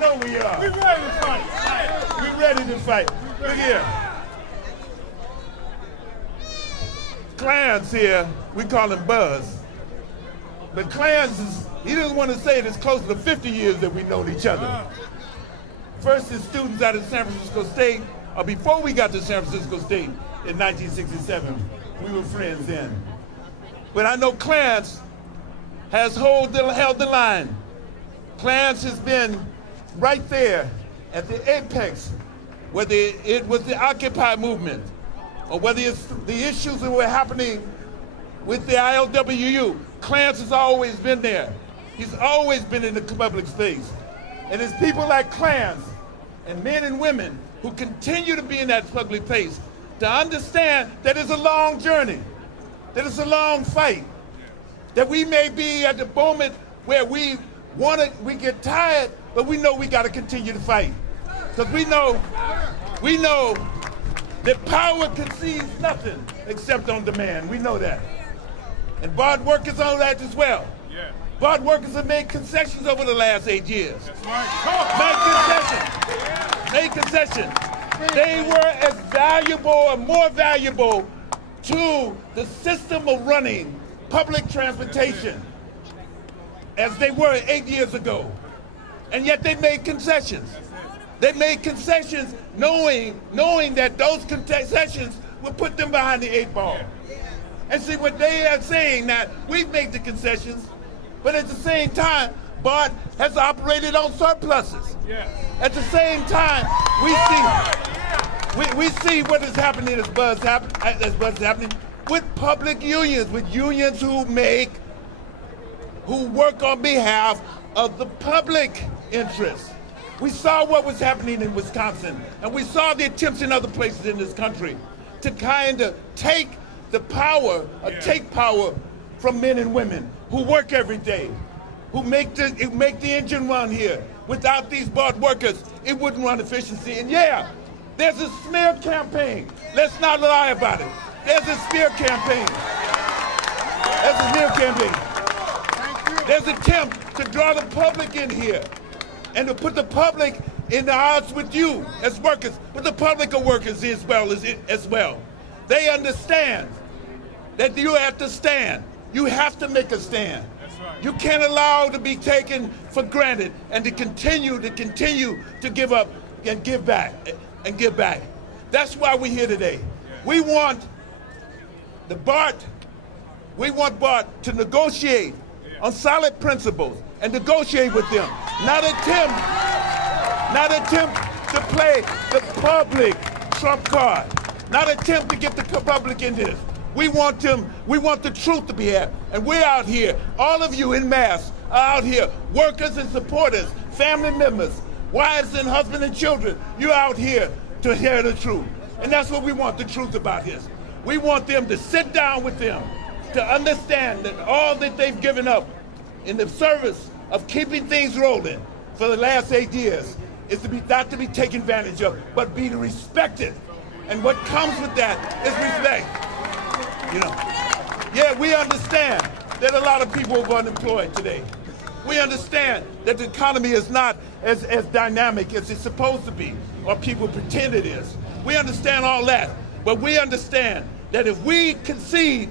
know we are. We're ready to fight. We're ready to fight. Look here. Clarence here, we call him Buzz. But Clarence, he doesn't want to say it, it's close to 50 years that we've known each other. First as students out of San Francisco State, or before we got to San Francisco State in 1967. We were friends then. But I know Clarence has held the line. Clarence has been right there at the apex, whether it was the Occupy movement, or whether it's the issues that were happening with the ILWU. Clarence has always been there. He's always been in the public space. And it's people like Clarence and men and women who continue to be in that public place to understand that it's a long journey, that it's a long fight, that we may be at the moment where we get tired, but we know we got to continue to fight. Because we know that power concedes nothing except on demand. We know that. And BART workers know that as well. Yeah. BART workers have made concessions over the last 8 years. That's right. Made concessions. They were as valuable or more valuable to the system of running public transportation as they were 8 years ago. And yet they made concessions. They made concessions knowing that those concessions would put them behind the 8 ball. And see what they are saying, that we've made the concessions, but at the same time, BART has operated on surpluses. At the same time, we see what is happening as Buzz happening with public unions, with unions who work on behalf of the public interest. We saw what was happening in Wisconsin, and we saw the attempts in other places in this country to kind of take the power, take power from men and women who work every day, who make the engine run here. Without these BART workers, it wouldn't run efficiency. And yeah, there's a smear campaign. Let's not lie about it. There's a smear campaign. There's a smear campaign. There's an attempt to draw the public in here and to put the public in the odds with you as workers, but the public are workers as well. They understand that you have to stand. You have to make a stand. Right. You can't allow to be taken for granted and to continue to give up and give back and give back. That's why we're here today. We want BART to negotiate on solid principles and negotiate with them, not attempt to play the public trump card, not attempt to get the public into this. We want the truth to be had. And we're out here, all of you in mass are out here, workers and supporters, family members, wives and husbands and children. You're out here to hear the truth. And that's what we want, the truth about this. We want them to sit down with them, to understand that all that they've given up in the service of keeping things rolling for the last 8 years is not to be taken advantage of, but be respected. And what comes with that is respect. Yeah, we understand that a lot of people are unemployed today. We understand that the economy is not as dynamic as it's supposed to be, or people pretend it is. We understand all that, but we understand that if we concede,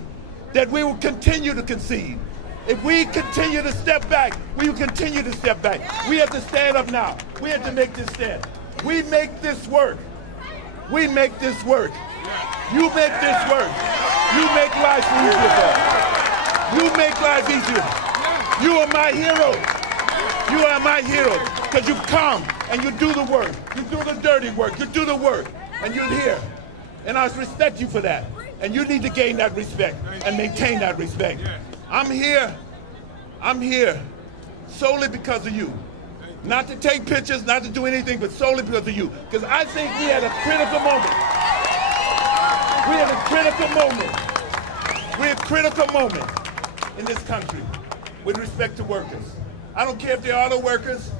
that we will continue to concede. If we continue to step back, we will continue to step back. We have to stand up now. We have to make this stand. We make this work. We make this work. You make this work. You make life easier for us. You make life easier. You are my hero. You are my hero because you come and you do the work. You do the dirty work. You do the work and you're here. And I respect you for that. And you need to gain that respect and maintain that respect. I'm here solely because of you. Not to take pictures, not to do anything, but solely because of you. Because I think we had a critical moment. We're at a critical moment in this country with respect to workers. I don't care if they're auto workers.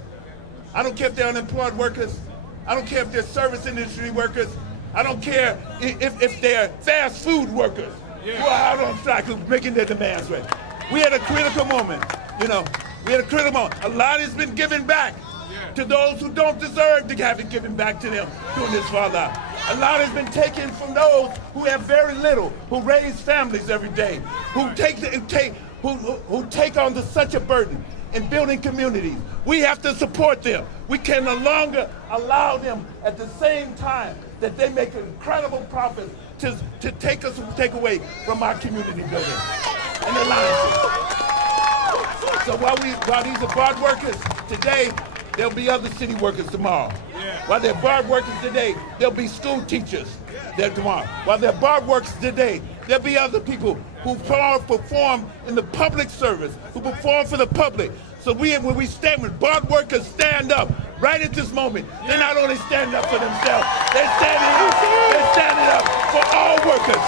I don't care if they're unemployed workers. I don't care if they're service industry workers. I don't care if they're fast food workers who are out on strike, who are making their demands right. We had a critical moment, we had a critical moment. A lot has been given back to those who don't deserve to have it given back to them during this fallout. A lot has been taken from those who have very little, who raise families every day, who take on such a burden in building communities. We have to support them. We can no longer allow them at the same time that they make incredible profits to take away from our community building and alliances. So while these are BART workers today, there'll be other city workers tomorrow. While they're BART workers today, there'll be school teachers there tomorrow. While they're BART workers today, there'll be other people who perform in the public service, who perform for the public. So when BART workers stand up right at this moment, they're not only standing up for themselves, they're standing up for all workers.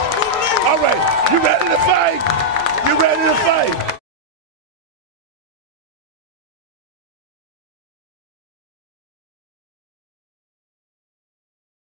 All right, you ready to fight?